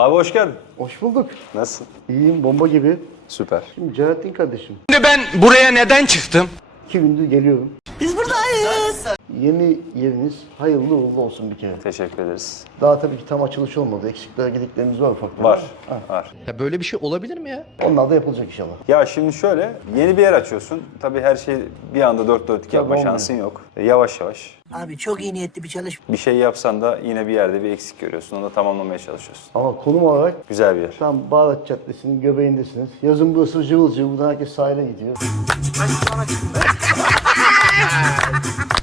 Abi hoş geldin. Hoş bulduk. Nasılsın? İyiyim, bomba gibi. Süper. Şimdi Celalettin kardeşim, Şimdi ben buraya neden çıktım? iki gündür geliyorum. Biz buradayız. Yeni yeriniz hayırlı uğurlu olsun bir kere. Teşekkür ederiz. Daha tabii ki tam açılış olmadı. Eksikler, gediklerimiz var ufak. Var. Ha. Var. Ya böyle bir şey olabilir mi ya? Onlar da yapılacak inşallah. Ya şimdi şöyle, yeni bir yer açıyorsun. Tabii her şey bir anda dört dörtlük yapma olmuyor. şansın yok. E, Yavaş yavaş. Abi çok iyi niyetli bir çalışma. Bir şey yapsan da yine bir yerde bir eksik görüyorsun. Onu da tamamlamaya çalışıyorsun. Ama konum olarak Güzel bir yer. tam Bağdat Caddesi'nin göbeğindesiniz. Yazın burası cıvıl cıvıl. Buradan herkes sahile gidiyor.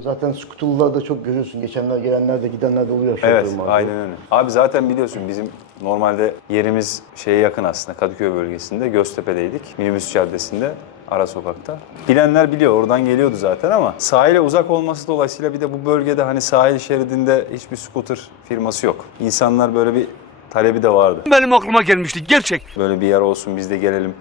Zaten skuturlular da çok görüyorsun. Geçenler gelenler de gidenler de oluyor. Evet, aynen öyle. Abi zaten biliyorsun bizim normalde yerimiz şeye yakın aslında Kadıköy bölgesinde. Göztepe'deydik. Minibüs Caddesi'nde. Ara sokakta. Bilenler biliyor oradan geliyordu zaten ama sahile uzak olması dolayısıyla bir de bu bölgede hani sahil şeridinde hiçbir scooter firması yok. İnsanlar böyle bir talebi de vardı. Benim aklıma gelmişti gerçek. Böyle bir yer olsun biz de gelelim.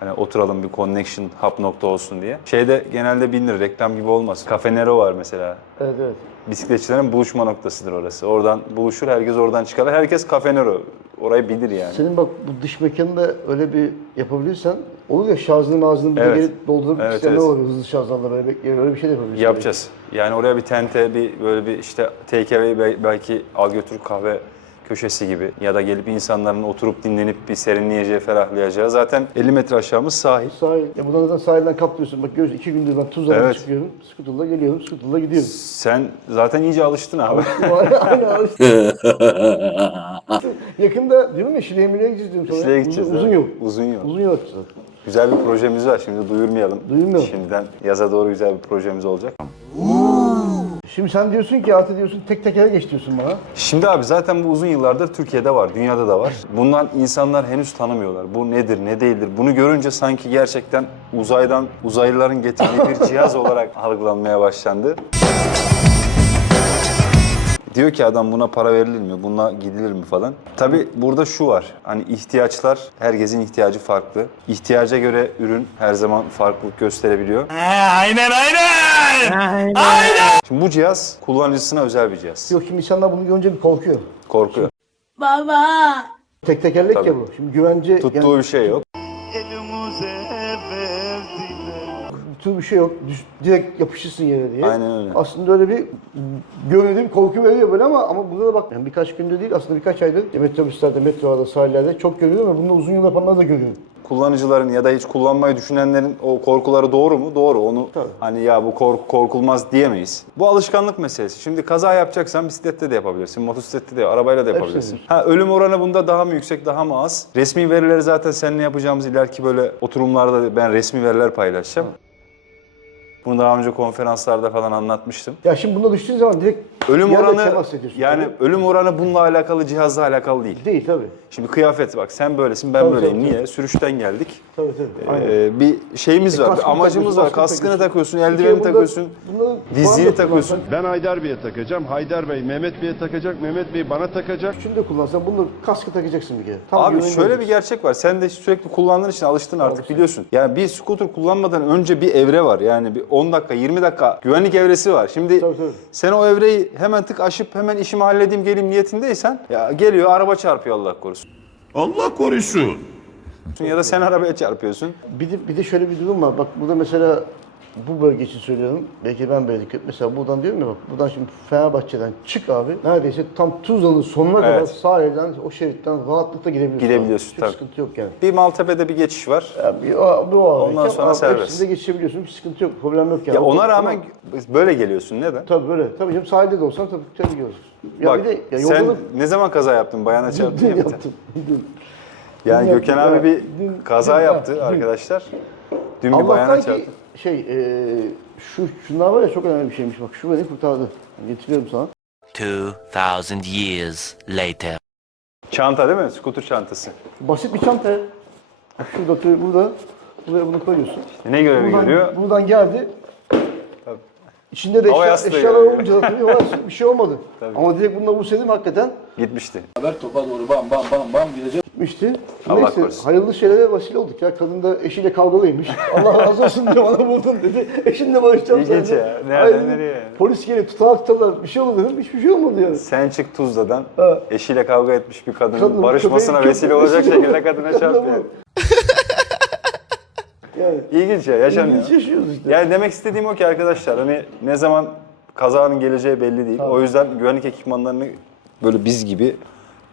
Hani oturalım bir connection hub nokta olsun diye. Şeyde genelde bilinir reklam gibi olmaz. Cafe Nero var mesela. Evet evet. Bisikletçilerin buluşma noktasıdır orası. Oradan buluşur, herkes oradan çıkar. Herkes Cafe Nero. Orayı bilir yani. Senin bak bu dış mekanında öyle bir yapabilirsen olur ya şarjını ağzını bir Evet. gelip doldurup Evet, sistemler evet. olur hızlı şarjlarla böyle bekliyor. Öyle bir şey de yapabilirsin. Yapacağız. Yani oraya bir tente, bir böyle bir işte take away bel- belki al götür kahve köşesi gibi ya da gelip insanların oturup dinlenip bir serinleyeceği, ferahlayacağı. Zaten 50 metre aşağımız sahil. Sahil. Ya buradan zaten sahilden kaplıyorsun. Bak görüyorsun iki gündür ben Tuzla'dan Evet. çıkıyorum. Skuturla geliyorum. Skuturla gidiyorum. Sen zaten iyice alıştın abi. Aynen alıştım. Yakında diyorum ya Şile'ye Mile'ye gideceğiz diyorum sana. Şile'ye gideceğiz. Uzun, uzun ha. yol. Uzun yol. Uzun yol yapacağız. Güzel bir projemiz var. Şimdi duyurmayalım. Duyurmayalım. Şimdiden yaza doğru güzel bir projemiz olacak. Şimdi sen diyorsun ki artı diyorsun tek tekere geç diyorsun bana. Şimdi abi zaten bu uzun yıllardır Türkiye'de var, dünyada da var. Bundan insanlar henüz tanımıyorlar. Bu nedir, ne değildir? Bunu görünce sanki gerçekten uzaydan, uzaylıların getirdiği bir cihaz olarak algılanmaya başlandı. Diyor ki adam buna para verilir mi, buna gidilir mi falan. Tabi burada şu var, hani ihtiyaçlar, herkesin ihtiyacı farklı. İhtiyaca göre ürün her zaman farklılık gösterebiliyor. aynen aynen. Şimdi bu cihaz kullanıcısına özel bir cihaz. Yok şimdi insanlar bunu görünce bir korkuyor. Korkuyor. Baba. Tek tekerlek Tabii. ya bu. Şimdi güvence... Tuttuğu yani bir şey yok. tuttuğu bir şey yok. Düş- direkt yapışırsın yere diye. Aynen öyle. Aslında öyle bir görünüyor bir korku veriyor böyle ama ama burada da bak yani birkaç gündür değil aslında birkaç aydır metrobüslerde, metrolarda, sahillerde çok görüyorum ve bunu uzun yıl yapanlar da görüyorum. Kullanıcıların ya da hiç kullanmayı düşünenlerin o korkuları doğru mu? Doğru. Onu Tabii. hani ya bu kork korkulmaz diyemeyiz. Bu alışkanlık meselesi. Şimdi kaza yapacaksan bisiklette de yapabilirsin, motosiklette de, arabayla da yapabilirsin. Hepsini. Ha ölüm oranı bunda daha mı yüksek, daha mı az? Resmi verileri zaten seninle yapacağımız ileriki böyle oturumlarda da ben resmi veriler paylaşacağım. Bunu daha önce konferanslarda falan anlatmıştım. Ya şimdi buna düştüğün zaman direkt Ölüm yerde oranı temas ediyorsun. yani tabii. ölüm oranı bununla alakalı, cihazla alakalı değil. değil tabii. Şimdi kıyafet bak sen böylesin ben Tabii, böyleyim. tabii, Niye? Sürüşten geldik. Tabii tabii. Aynen. Ee, bir şeyimiz E, var, bir kaskını amacımız var. Kaskını takıyorsun, Bir kere eldiveni bunda- takıyorsun, bunda puan da takıyorsun. kullansan, Ben Haydar Bey'e takacağım. Haydar Bey Mehmet Bey'e takacak. Mehmet Bey bana takacak. Şunu da kullansan bunu kaskı takacaksın bir kere. Tam Abi güvenli şöyle bir gerçek var. Sen de sürekli kullandığın için alıştın artık biliyorsun. Yani bir scooter kullanmadan önce bir evre var. Yani bir 10 dakika, 20 dakika güvenlik evresi var. Şimdi Tabii, tabii. sen o evreyi hemen tık aşıp hemen işimi halledeyim geleyim niyetindeysen ya geliyor araba çarpıyor Allah korusun. Allah korusun. Ya da sen arabaya çarpıyorsun. Bir de, bir de şöyle bir durum var. Bak burada mesela bu bölge için söylüyorum. Belki ben böyle dikkat. Mesela buradan diyorum ya bak. Buradan şimdi Fenerbahçe'den çık abi. Neredeyse tam Tuzla'nın sonuna kadar Evet. sahilden o şeritten rahatlıkla gidebiliyorsun. Gidebiliyorsun, Hiç tabii. sıkıntı yok yani. Bir Maltepe'de bir geçiş var. Ya bir, o, bir o Ondan sonra serbest. Hepsinde geçebiliyorsun. Hiç sıkıntı yok. Problem yok yani. Ya ona Ama- rağmen böyle geliyorsun. Neden? Tabii böyle. Tabii canım sahilde de olsan tabii tabii görürsün. Ya Bak bir de ya sen ne zaman kaza yaptın? Bayana çarptın ya bir yaptım. Yani Gökhan abi bir kaza yaptı arkadaşlar. Dün bir bayana çarptı. Şey e, şu şunlar var ya çok önemli bir şeymiş bak şu beni kurtardı. Getiriyorum sana. 2,000 years later. Çanta değil mi? Skuter çantası. Basit bir çanta. Bak şurada duruyor, burada. Buraya bunu koyuyorsun. Ne görevi Buradan, görüyor? buradan geldi. İçinde de Hava eşya, eşyalar yani. olunca da tabii bir şey olmadı. Ama direkt bununla vursaydım hakikaten Gitmişti. Gitmişti. Allah Neyse korusun. hayırlı şeylere vesile olduk ya. Kadın da eşiyle kavgalıymış. Allah razı olsun diye bana vurdun dedi. Eşinle barışacağım İlginç ya. Nereden Hayır, nereye yani? Polis gelip tutanak tutarlar. Bir şey oldu dedim. Hiçbir şey olmadı yani. Sen çık Tuzla'dan Ha. eşiyle kavga etmiş bir kadının Kadın, barışmasına köpeğin vesile köpeği- olacak vesile şekilde kadına çarp yani. Yani İlginç ya yaşanıyor. ilginç yaşıyoruz işte. Yani demek istediğim o ki arkadaşlar hani ne zaman kazanın geleceği belli değil. O yüzden güvenlik ekipmanlarını böyle biz gibi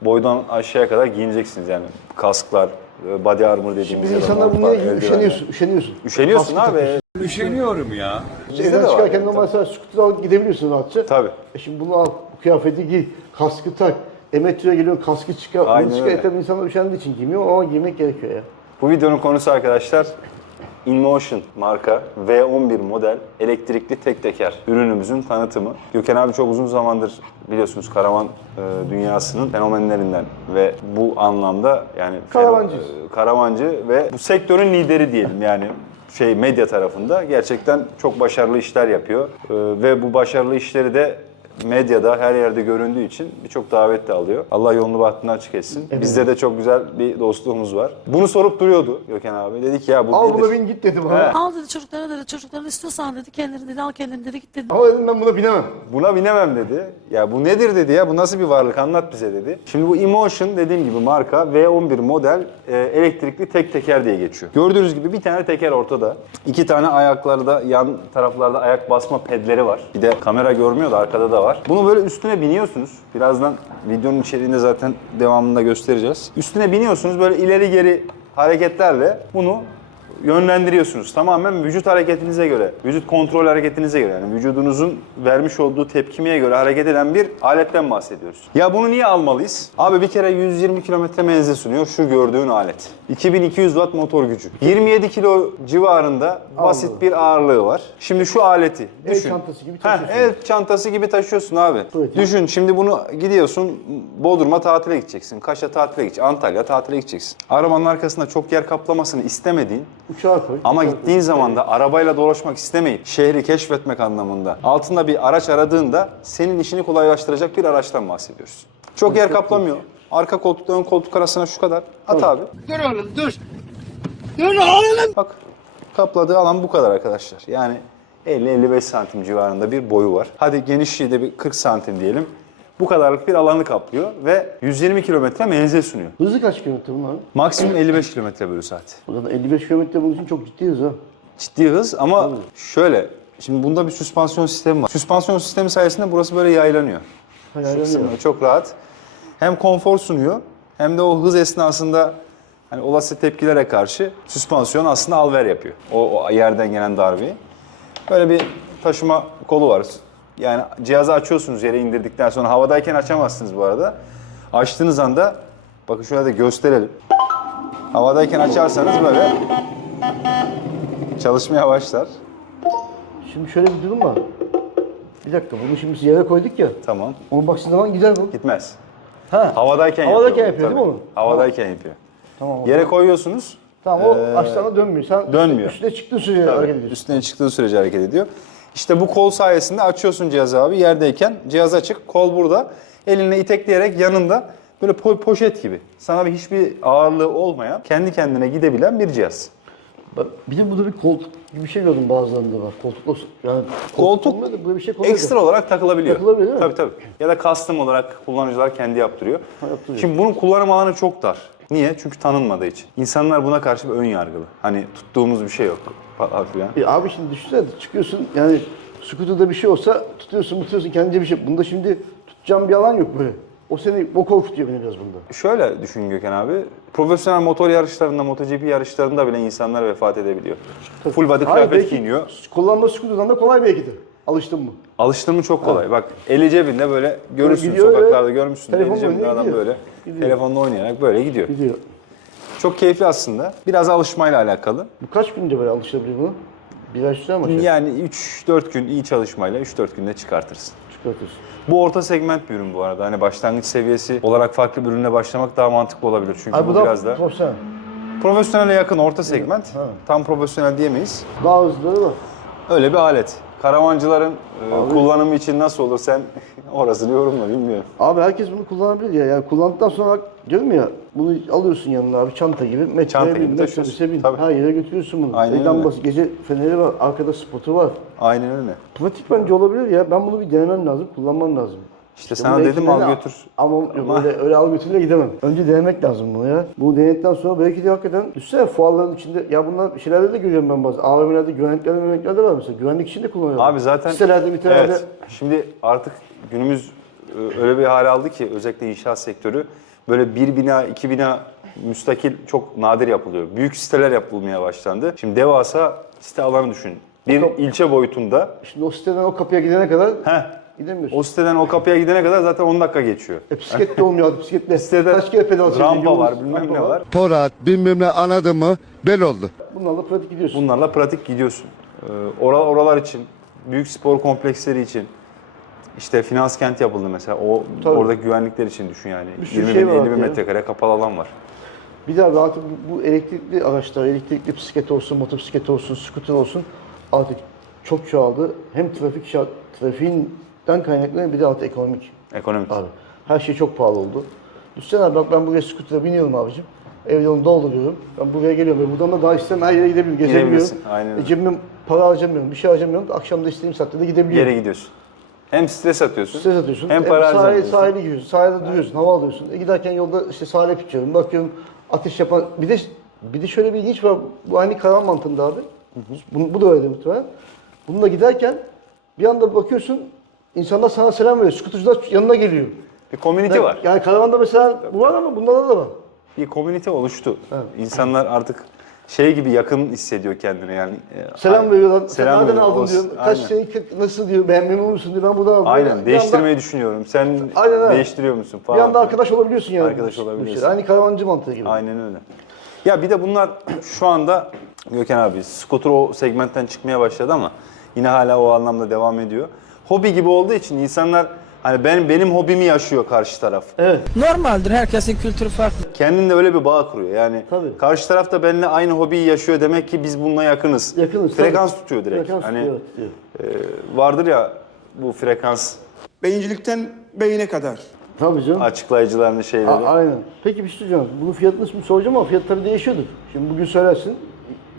boydan aşağıya kadar giyineceksiniz yani. Kasklar, e, body armor dediğimiz da insanlar bunlara eldivenler. üşeniyorsun. Üşeniyorsun. Üşeniyorsun Kaskı abi. takıyorsun. Üşeniyorum ya. Bizde de Evden var çıkarken yani, normal sen scooter al gidebiliyorsun rahatça. Tabii. E şimdi bunu al, bu kıyafeti giy, kaskı tak. Emetroya geliyorsun, kaskı çıkar. Aynen Bunu çıkar. öyle. E tabii insanlar üşendiği için giymiyor ama giymek gerekiyor ya. Bu videonun konusu arkadaşlar InMotion marka V11 model elektrikli tek teker ürünümüzün tanıtımı. Gökhan abi çok uzun zamandır biliyorsunuz karavan e, dünyasının fenomenlerinden ve bu anlamda yani feno- Karavancıyız. e, karavancı ve bu sektörün lideri diyelim yani şey medya tarafında gerçekten çok başarılı işler yapıyor E, ve bu başarılı işleri de medyada her yerde göründüğü için birçok davet de alıyor. Allah yolunu bahtını açık etsin. Bizde de çok güzel bir dostluğumuz var. Bunu sorup duruyordu Gökhan abi. Dedik ya bu Al nedir? buna bin git dedim ha. Al dedi çocuklara dedi çocukların istiyorsan dedi kendini dedi al kendini dedi git dedi. Ama dedim ben buna binemem. Buna binemem dedi. Ya bu nedir dedi ya bu nasıl bir varlık anlat bize dedi. Şimdi bu Emotion dediğim gibi marka V11 model e, elektrikli tek teker diye geçiyor. Gördüğünüz gibi bir tane teker ortada. İki tane ayaklarda yan taraflarda ayak basma pedleri var. Bir de kamera görmüyor da arkada da var. Bunu böyle üstüne biniyorsunuz. Birazdan videonun içeriğinde zaten devamında göstereceğiz. Üstüne biniyorsunuz böyle ileri geri hareketlerle bunu yönlendiriyorsunuz. Tamamen vücut hareketinize göre, vücut kontrol hareketinize göre yani vücudunuzun vermiş olduğu tepkimeye göre hareket eden bir aletten bahsediyoruz. Ya bunu niye almalıyız? Abi bir kere 120 kilometre menzil sunuyor şu gördüğün alet. 2200 watt motor gücü. 27 kilo civarında basit Ağırlığı. bir ağırlığı var. Şimdi şu aleti El düşün. çantası gibi Heh, taşıyorsun. el çantası gibi taşıyorsun abi. Evet. Düşün şimdi bunu gidiyorsun Bodrum'a tatile gideceksin. Kaş'a tatile gideceksin. Antalya tatile gideceksin. Arabanın arkasında çok yer kaplamasını istemediğin Uçağa koy. ama uçağa gittiğin zaman da arabayla dolaşmak istemeyip şehri keşfetmek anlamında altında bir araç aradığında senin işini kolaylaştıracak bir araçtan bahsediyoruz. Çok yer kaplamıyor. Arka koltukla ön koltuk arasına şu kadar. At abi. Dur oğlum dur. Dur oğlum. Bak kapladığı alan bu kadar arkadaşlar. Yani 50-55 santim civarında bir boyu var. Hadi genişliği de bir 40 santim diyelim. Bu kadarlık bir alanı kaplıyor ve 120 kilometre menzil sunuyor. Hızı kaç kilometre bunlar? Maksimum 55 kilometre bölü saat. O zaman 55 kilometre bunun için çok ciddi hız ha. Ciddi hız ama şöyle, şimdi bunda bir süspansiyon sistemi var. Süspansiyon sistemi sayesinde burası böyle yaylanıyor. Kısımda çok rahat. Hem konfor sunuyor hem de o hız esnasında hani olası tepkilere karşı süspansiyon aslında alver yapıyor. O, o yerden gelen darbeyi. Böyle bir taşıma kolu var. Yani cihazı açıyorsunuz yere indirdikten sonra havadayken açamazsınız bu arada. Açtığınız anda bakın şöyle de gösterelim. Havadayken açarsanız böyle çalışmaya başlar. Şimdi şöyle bir durum var. Bir dakika bunu şimdi biz yere koyduk ya. Tamam. Onu baksın zaman gider bu. Gitmez. Ha. Havadayken, Havadayken yapıyor. yapıyor değil mi onu? Havadayken yapıyor. Tamam. Yere koyuyorsunuz. Tamam o Ee, aşağıda dönmüyor. Sen dönmüyor. üstüne çıktığı sürece Tabii, hareket ediyorsun. Üstüne çıktığı sürece hareket ediyor. İşte bu kol sayesinde açıyorsun cihazı abi yerdeyken. Cihaz açık, kol burada. Elinle itekleyerek yanında böyle po- poşet gibi. Sana bir hiçbir ağırlığı olmayan, kendi kendine gidebilen bir cihaz. Bak, bir de burada bir koltuk gibi bir şey gördüm bazılarında var. Koltukla yani Koltuk olmuyor da böyle bir şey koyuyor. Ekstra olarak takılabiliyor. Takılabiliyor değil mi? Tabii tabii. Ya da custom olarak kullanıcılar kendi yaptırıyor. yaptırıyor. Şimdi bunun kullanım alanı çok dar. Niye? Çünkü tanınmadığı için. İnsanlar buna karşı bir ön yargılı. Hani tuttuğumuz bir şey yok falan filan. E abi şimdi düşünsene çıkıyorsun yani scooter'da bir şey olsa tutuyorsun tutuyorsun kendince bir şey. Bunda şimdi tutacağım bir alan yok böyle. O seni o korkutuyor beni biraz bunda. Şöyle düşün Gökhan abi. Profesyonel motor yarışlarında, MotoGP yarışlarında bile insanlar vefat edebiliyor. Full body kıyafet belki giyiniyor. Kullanma scooter'dan da kolay belki de. Alıştın mı? Alıştın mı çok kolay. Bak eli cebinde böyle görürsün gidiyor, sokaklarda görmüşsün. Eli cebinde adam böyle Gidiyor. telefonla oynayarak böyle gidiyor. Gidiyor. Çok keyifli aslında. Biraz alışmayla alakalı. Bu kaç günde böyle alışabilir bunu? Bir ay sürer mi? aşağı? Yani 3-4 gün iyi çalışmayla 3-4 günde çıkartırsın. Çıkartırsın. Bu orta segment bir ürün bu arada. Hani başlangıç seviyesi olarak farklı bir ürüne başlamak daha mantıklı olabilir. Çünkü Abi bu bu da biraz da profesyonel. profesyonele yakın orta segment. Ha. Tam profesyonel diyemeyiz. Daha hızlıları var. Öyle bir alet. Karavancıların e, kullanımı için nasıl olur sen orasını yorumla bilmiyorum. Abi herkes bunu kullanabilir ya. Yani kullandıktan sonra bak diyorum ya bunu alıyorsun yanına abi çanta gibi. Metroya Çanta gibi bin, taşıyorsun. metrobüse bin. Tabii. Her yere götürüyorsun bunu. Aynen öyle. lambası, gece feneri var, arkada spotu var. Aynen öyle. Pratik bence olabilir ya. Ben bunu bir denemem lazım, kullanmam lazım. İşte sana bunu dedim al götür. Ama, yok, öyle, öyle al götürle gidemem. Önce denemek lazım bunu ya. Bu denedikten sonra belki de hakikaten düşünsene fuarların içinde ya bunlar şeylerde de görüyorum ben bazı AVM'lerde güvenliklerde güvenliklerde var mesela. Güvenlik için de kullanıyorlar. Abi zaten Sitelerde mitelerde. evet, şimdi artık günümüz e, öyle bir hale aldı ki özellikle inşaat sektörü böyle bir bina iki bina müstakil çok nadir yapılıyor. Büyük siteler yapılmaya başlandı. Şimdi devasa site alanı düşün. Bir ilçe boyutunda. Şimdi o siteden o kapıya gidene kadar Heh, gidemiyorsun. o siteden o kapıya gidene kadar zaten 10 dakika geçiyor. E, bisiklet de olmuyor bisikletle. Sitede Kaç kere pedal çekiyor, rampa var bilmem ne var. Porat bilmem ne anladın mı? Bel oldu. Bunlarla pratik gidiyorsun. Bunlarla pratik gidiyorsun. Ee, ora- oralar için, büyük spor kompleksleri için, işte finans kent yapıldı mesela. O Tabii. oradaki güvenlikler için düşün yani. Bir sürü 20 şey bin, var 50 bin orada ya. metrekare kapalı alan var. Bir daha artık bu- elektrikli araçlar, elektrikli bisiklet olsun, motosiklet olsun, scooter olsun artık çok çoğaldı. Hem trafik şart, trafiğinden kaynaklanan bir de artık ekonomik. Ekonomik. Abi her şey çok pahalı oldu. Düşünsene abi bak ben buraya scooter'a biniyorum abicim. Evde onu dolduruyorum. Ben buraya geliyorum ve buradan da daha istem her yere gidebiliyorum, gezebiliyorum. Aynen. E, cebime para harcamıyorum, bir şey harcamıyorum. Akşam da istediğim saatte de gidebiliyorum. yere gidiyorsun. Hem stres atıyorsun. Stres atıyorsun. Hem para sahile, harcamıyorsun. sahile gidiyorsun. Sahilde duruyorsun, hava alıyorsun. E giderken yolda işte sahile tutuyorum. Bakıyorum ateş yapan... Bir de bir de şöyle bir ilginç var. Bu aynı karavan mantığında abi. Bu, bu da öyle muhtemelen. Bununla giderken bir anda bakıyorsun insanlar sana selam veriyor. Skuterciler yanına geliyor. Bir community var. Yani karavanda mesela bu var ama bunlarda da var. Bir community oluştu. İnsanlar artık şey gibi yakın hissediyor kendini yani. E, Selam ay- veriyorlar. Sen Selam nereden veriyor. aldın O- diyor. Kaç aynen. nasıl diyor. Ben memnun musun diyor. Ben buradan aldım. Bir Aynen. anda- Değiştirmeyi düşünüyorum. Sen Aynen öyle. değiştiriyor musun Bir falan. anda arkadaş olabiliyorsun yani. Arkadaş bu- bu olabiliyorsun. işler. Aynı karavancı mantığı gibi. Aynen öyle. Ya bir de bunlar şu anda Gökhan abi scooter o segmentten çıkmaya başladı ama yine hala o anlamda devam ediyor. Hobi gibi olduğu için insanlar hani ben benim hobimi yaşıyor karşı taraf. Normaldir herkesin kültürü farklı. Kendinde öyle bir bağ kuruyor. Yani Tabii. karşı taraf da benimle aynı hobiyi yaşıyor demek ki biz bununla yakınız. Yakınız. Frekans tabii. tutuyor direkt. Frekans hani tutuyor, evet, e, vardır ya bu frekans Beyincilikten beyine kadar. Tabii canım. açıklayıcılarının şeyleri. A- aynen. Peki bir şey söyleyeceğim. Bunun fiyatını şimdi soracağım ama fiyat tabii değişiyordur. Şimdi bugün söylersin.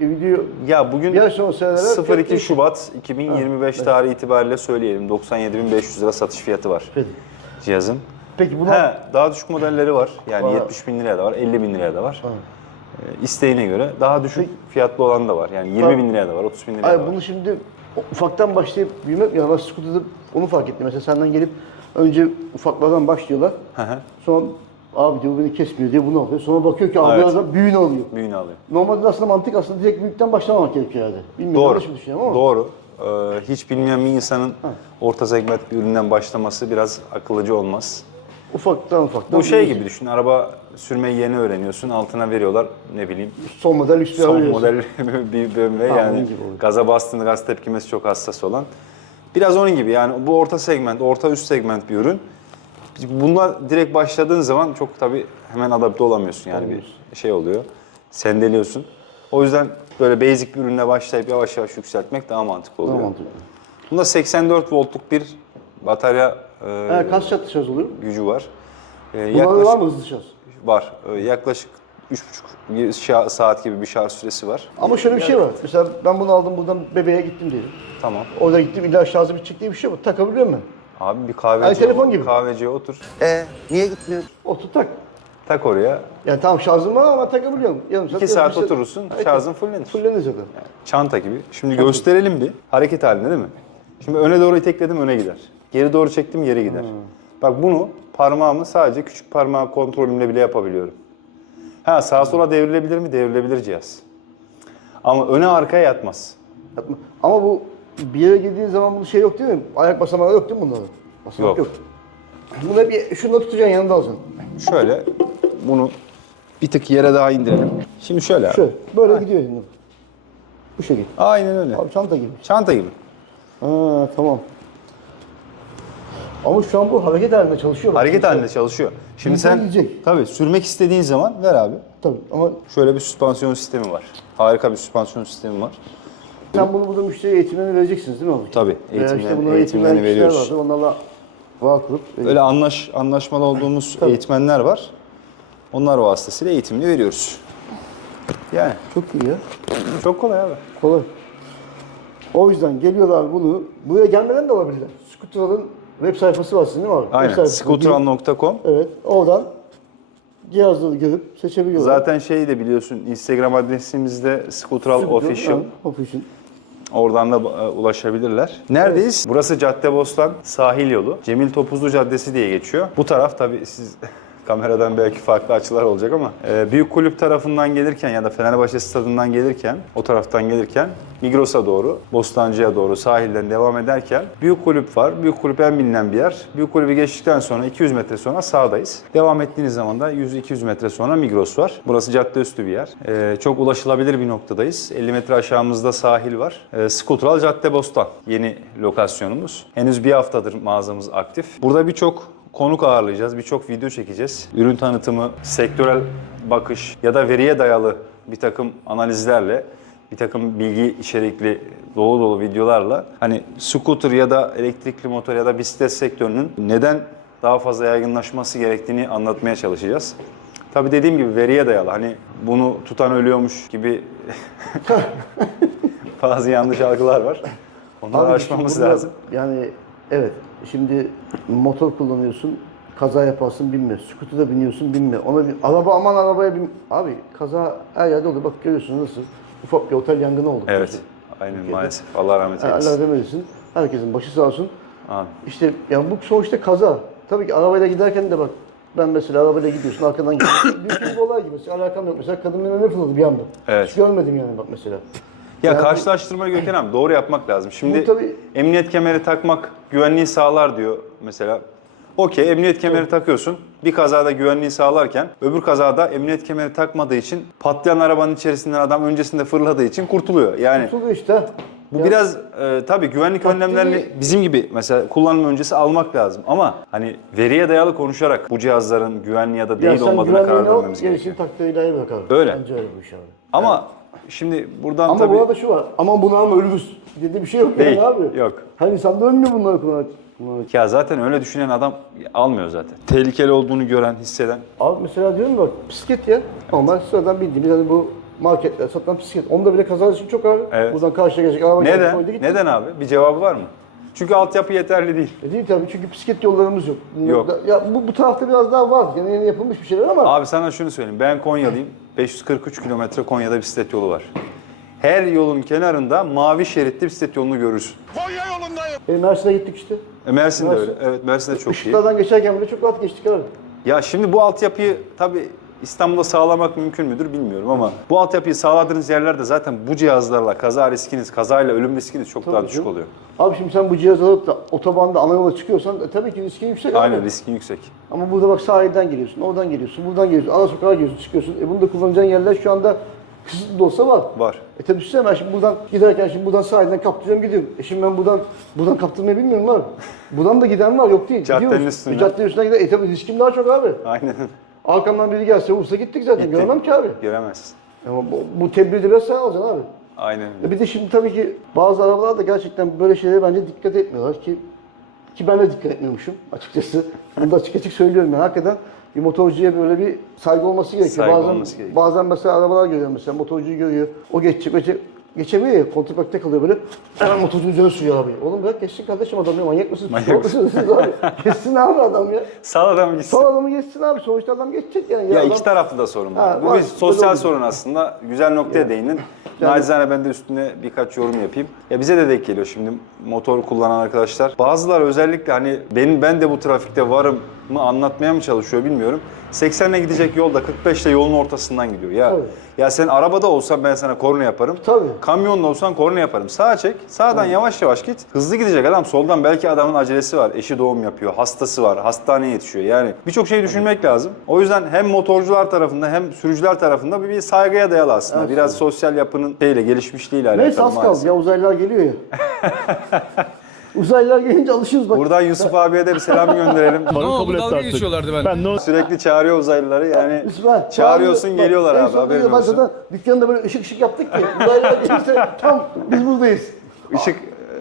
E, video Ya bugün söylerler, fiyat 02 değişir. Şubat 2025 tarihi itibariyle söyleyelim. 97.500 lira satış fiyatı var Peki. cihazın. Peki buna He, daha düşük modelleri var. Yani Var. 70 bin liraya da var, 50 bin liraya da var. Ee, isteğine göre daha düşük fiyatlı olan da var. Yani 20 Tabii. bin liraya da var, 30 bin liraya Ay da var. bunu şimdi ufaktan başlayıp büyümek ya ben scooter'da onu fark ettim. Mesela senden gelip önce ufaklardan başlıyorlar. Hı hı. Sonra abi diyor beni kesmiyor diye bunu alıyor. Sonra bakıyor ki abi Evet. da büyüğünü alıyor. Büyüğünü alıyor. Normalde aslında mantık aslında direkt büyükten başlamamak gerekiyor herhalde. Bilmiyorum Doğru. yanlış mı düşünüyorum ama. Doğru. Ee, hiç bilmeyen bir insanın orta segment bir üründen başlaması biraz akıllıcı olmaz. Ufaktan ufaktan. Bu şey gibi düşün. Araba sürmeyi yeni öğreniyorsun. Altına veriyorlar ne bileyim Son model üstü son alıyorsun. model bir BMW Ha, onun yani gibi oluyor. gaza bastığında gaz tepkimesi çok hassas olan. Biraz onun gibi yani bu orta segment, orta üst segment bir ürün. Bunlar direkt başladığın zaman çok tabii hemen adapte olamıyorsun yani bir şey oluyor. Sendeliyorsun. O yüzden böyle basic bir ürünle başlayıp yavaş yavaş yükseltmek daha mantıklı oluyor. Daha mantıklı. Bunda 84 voltluk bir batarya e, Ha, kaç şart şarj oluyor? gücü var. E, yaklaşık var mı hızlı şarj? var. E, yaklaşık 3,5 şa- saat gibi bir şarj süresi var. Ama şöyle bir şey var. Mesela ben bunu aldım buradan bebeğe gittim diyelim. Tamam. Orada gittim illa şarjı bitecek diye bir şey yok. Takabiliyor muyum? Abi bir kahveci, Ay, telefon gibi. kahveciye otur. E niye gitmiyor? Otur tak. Tak oraya. Yani tamam şarjım var ama takabiliyorum. Yarım saat. 2 yarım saat oturursun, Evet, şarjın fullenir. Fullenir zaten. Çanta gibi. Şimdi gösterelim bir. Hareket halinde değil mi? Şimdi öne doğru itekledim öne gider. Geri doğru çektim geri gider. Bak bunu parmağımı sadece küçük parmağı kontrolümle bile yapabiliyorum. Ha sağa sola devrilebilir mi? Devrilebilir cihaz. Ama öne arkaya yatmaz. Yapma. Ama bu bir yere girdiğin zaman bu şey yok değil mi? Ayak basamağı yok değil mi bunların? Basamak Yok. yok. Bunu hep bir- şunu da tutacaksın yanında alacaksın. Şöyle bunu bir tık yere daha indirelim. Şimdi şöyle abi. Şöyle. Böyle gidiyor şimdi. Bu şekilde. Aynen öyle. Abi çanta gibi. Çanta gibi. Ha tamam. Ama şu an bu hareket halinde çalışıyor. bak. Hareket halinde çalışıyor. Şimdi sen yiyecek. tabii sürmek istediğin zaman ver abi. Tabii ama Şöyle bir süspansiyon sistemi var. Harika bir süspansiyon sistemi var. Sen bunu burada müşteri eğitimlerini vereceksiniz değil mi abi? Tabii, Veya işte eğitimlerini- bunlara veriyoruz. vardır. Onlarla bağ kurup Öyle anlaş, anlaşmalı olduğumuz eğitmenler var. Onlar vasıtasıyla eğitimini veriyoruz. Yani çok iyi ya. çok kolay abi. Kolay. O yüzden geliyorlar bunu. Buraya gelmeden de alabilirler. Scooter'ın web sayfası var sizin değil mi abi? Aynen. Scooteran.com. Evet. Oradan cihazları görüp seçebiliyorlar. Zaten şeyi de biliyorsun Instagram adresimizde Scooteral Scooter, Official. Official. Oradan da e, ulaşabilirler. Neredeyiz? Burası Caddebostan sahil yolu. Cemil Topuzlu Caddesi diye geçiyor. Bu taraf tabii siz kameradan belki farklı açılar olacak ama e, Büyük Kulüp tarafından gelirken ya da Fenerbahçe stadından gelirken, o taraftan gelirken Migros'a doğru, Bostancı'ya doğru sahilden devam ederken Büyük Kulüp var. Büyük Kulüp en bilinen bir yer. Büyük Kulüp'ü geçtikten sonra 200 metre sonra sağdayız. Devam ettiğiniz zaman da 100-200 metre sonra Migros var. Burası cadde üstü bir yer. E, çok ulaşılabilir bir noktadayız. 50 metre aşağımızda sahil var. E, Skutural Caddebostan yeni lokasyonumuz. Henüz bir haftadır mağazamız aktif. Burada birçok konuk ağırlayacağız, birçok video çekeceğiz. Ürün tanıtımı, sektörel bakış ya da veriye dayalı bir takım analizlerle, bir takım bilgi içerikli dolu dolu videolarla hani scooter ya da elektrikli motor ya da bisiklet sektörünün neden daha fazla yaygınlaşması gerektiğini anlatmaya çalışacağız. Tabii dediğim gibi veriye dayalı. Hani bunu tutan ölüyormuş gibi bazı yanlış algılar var. Onları Abi aşmamız lazım. Yani evet şimdi motor kullanıyorsun kaza yaparsın binme. Scooter'da biniyorsun binme. Ona bir, araba aman arabaya bin. Abi kaza her yerde oluyor. Bak görüyorsunuz nasıl. Ufak bir otel yangını oldu. Evet. Aynen maalesef. Allah rahmet Ha, Allah eylesin. demeyesin. Herkesin başı sağ olsun. Amin. İşte yani bu sonuçta kaza. Tabii ki arabayla giderken de bak ben mesela arabayla gidiyorsun arkadan gidiyorsun. Büyük bir olay gibi. Mesela alakam yok. Mesela kadın beni ne fırladı bir anda. Evet. Hiç görmedim yani bak mesela. Ya Yani- karşılaştırmayı Gökhan abi doğru yapmak lazım. Şimdi tabii- emniyet kemeri takmak güvenliği sağlar diyor mesela. Okey emniyet kemeri takıyorsun. Bir kazada güvenliği sağlarken öbür kazada emniyet kemeri takmadığı için patlayan arabanın içerisinden adam öncesinde fırladığı için kurtuluyor. Yani Tutuluyor işte. bu Ya- biraz e, tabii güvenlik Takdiri- önlemlerini bizim gibi mesela kullanım öncesi almak lazım. Ama hani veriye dayalı konuşarak bu cihazların güvenli ya da Ya değil sen olmadığına karar vermemiz gerekiyor. gerisini ilahi bırak abi. Öyle. Bence öyle bu iş abi. Ama şimdi buradan Ama tabii... burada şu var. Aman bunu alma ölürüz. Dediği bir şey yok Değil, yani abi. yok. Hani insan da ölmüyor bunları kullanarak. Ya zaten öyle düşünen adam almıyor zaten. Tehlikeli olduğunu gören, hisseden. Abi mesela diyorum bak bisiklet ya. Normal sıradan bildiğimiz hani bu marketler satılan bisiklet. Onda bile kaza için çok abi. Evet. Buradan karşıya gelecek araba Neden? koydu gitti. Neden abi? Bir cevabı var mı? Çünkü altyapı yeterli değil. E değil tabii çünkü bisiklet yollarımız yok. Yok. Ya bu, bu tarafta biraz daha var. Yani yeni yapılmış bir şeyler ama Abi sana şunu söyleyeyim. Ben Konyalıyım. 543 kilometre Konya'da bisiklet yolu var. Her yolun kenarında mavi şeritli bisiklet yolunu görürsün. e, Mersin'e gittik işte. E, Mersin'de Mersin- öyle. Evet Mersin'de çok iyi. Işıklardan geçerken bile çok rahat geçtik abi. Ya şimdi bu altyapıyı tabii İstanbul'da sağlamak mümkün müdür bilmiyorum ama bu altyapıyı sağladığınız yerlerde zaten bu cihazlarla kaza riskiniz, kazayla ölüm riskiniz çok daha Tabii düşük canım. oluyor. Abi şimdi sen bu cihazı alıp da otobanda ana yola çıkıyorsan e, tabii ki riskin yüksek Aynen abi. riskin yüksek. Ama burada bak sahilden geliyorsun, oradan geliyorsun, buradan geliyorsun, ana sokağa giriyorsun, çıkıyorsun. E bunu da kullanacağın yerler şu anda kısıtlı da olsa var. Var. E tabii düşünsene ben şimdi buradan giderken şimdi buradan sahilden kaptırıyorum gidiyorum. E şimdi ben buradan buradan kaptırmayı bilmiyorum abi. Buradan da giden var yok değil. Caddenin Gidiyoruz. üstünden. E, caddenin üstünden gider. E tabii riskim daha çok abi. Aynen. Arkamdan biri gelse vursa gittik zaten. Gitti. Görmem ki abi. Göremezsin. Ama bu, bu tedbiri de biraz sen alacaksın abi. Aynen öyle. E bir de şimdi tabii ki bazı arabalar da gerçekten böyle şeylere bence dikkat etmiyorlar ki ki ben de dikkat etmiyormuşum açıkçası. Bunu da açık açık söylüyorum ben. Hakikaten bir motorcuya böyle bir saygı olması gerekiyor. Saygı bazen, olması gerekiyor. bazen mesela arabalar görüyorum mesela motorcuyu görüyor. O geçecek, geçecek geçemiyor ya kontrpakta kalıyor böyle. Hemen motorcunun üzerine sürüyor arabayı. Oğlum bırak geçsin kardeşim adam ya manyak mısınız? Manyak mısınız abi? Geçsin abi adam ya. Sağ adam gitsin. Son adamı geçsin abi. Sonuçta adam geçecek yani. Ya adam- iki taraflı da sorun var. Ha, Bu var. bir sosyal sorun aslında. Güzel noktaya değindin. Nacizane ben de üstüne birkaç yorum yapayım. Ya bize de denk geliyor şimdi motor kullanan arkadaşlar. Bazıları özellikle hani ben ben de bu trafikte varım mı anlatmaya mı çalışıyor bilmiyorum. 80'le gidecek yolda 45 ile yolun ortasından gidiyor. Ya Tabii. ya sen arabada olsan ben sana korna yaparım. Tabii. Kamyonla olsan korna yaparım. Sağa çek. Sağdan yavaş yavaş git. Hızlı gidecek adam soldan belki adamın acelesi var. Eşi doğum yapıyor. Hastası var. Hastaneye yetişiyor. Yani birçok şeyi düşünmek lazım. O yüzden hem motorcular tarafında hem sürücüler tarafında bir, bir saygıya dayalı aslında. Biraz sosyal yapının şeyle gelişmişliğiyle alakalı Neyse az kaldı ya uzaylılar geliyor ya. Uzaylılar gelince alışıyoruz bak. Buradan Yusuf abiye de bir selam gönderelim. Ne oldu dalga geçiyorlardı ben. Ben de Sürekli çağırıyor uzaylıları yani Lütfen. çağırıyorsun Bak, geliyorlar abi haberin olsun. zaten dükkanda böyle ışık ışık yaptık ki uzaylılar gelirse tam biz buradayız. Işık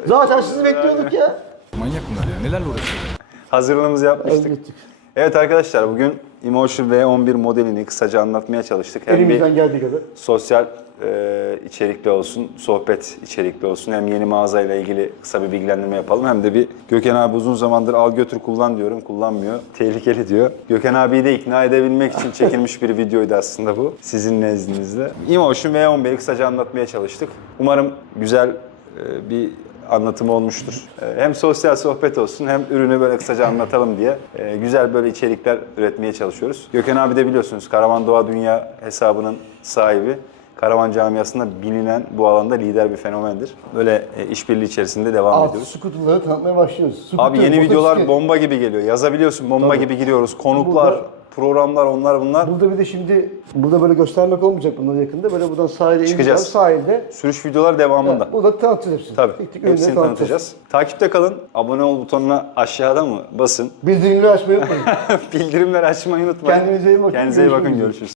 Zaten sizi bekliyorduk ya. Manyak bunlar ya. Nelerle uğraşıyorlar? hazırlığımızı yapmıştık. Hallettik. Evet arkadaşlar bugün Emotion V11 modelini kısaca anlatmaya çalıştık. Hem bir Elimizden geldiği kadar. sosyal e, içerikli olsun, sohbet içerikli olsun. Hem yeni mağazayla ilgili kısa bir bilgilendirme yapalım. Hem de bir Gökhan abi uzun zamandır al götür kullan diyorum. Kullanmıyor. Tehlikeli diyor. Gökhan abiyi de ikna edebilmek için çekilmiş bir videoydu aslında bu. Sizin nezdinizde. Emotion V11'i kısaca anlatmaya çalıştık. Umarım güzel e, bir anlatım olmuştur. E, Hem sosyal sohbet olsun hem ürünü böyle kısaca anlatalım diye e, güzel böyle içerikler üretmeye çalışıyoruz. Gökhan abi de biliyorsunuz Karavan Doğa Dünya hesabının sahibi. Karavan camiasında bilinen bu alanda lider bir fenomendir. Böyle e, işbirliği içerisinde devam Alt ediyoruz. skuterları tanıtmaya başlıyoruz. Scooter, Abi yeni videolar bomba gibi geliyor. Yazabiliyorsun bomba gibi giriyoruz. Konuklar, Burada- programlar onlar bunlar. Burada bir de şimdi burada böyle göstermek olmayacak bunları yakında. Böyle buradan sahile Çıkacağız. ineceğiz. Sahilde. Sürüş videoları devamında. Burada tanıtacağız hepsini. Tabii. Tek tek Hepsini tanıtacağız. Takipte kalın. Abone ol butonuna aşağıda mı basın? Bildirimleri açmayı unutmayın. Bildirimleri açmayı unutmayın. Kendinize iyi bakın. Kendinize iyi bakın. Görüşürüz.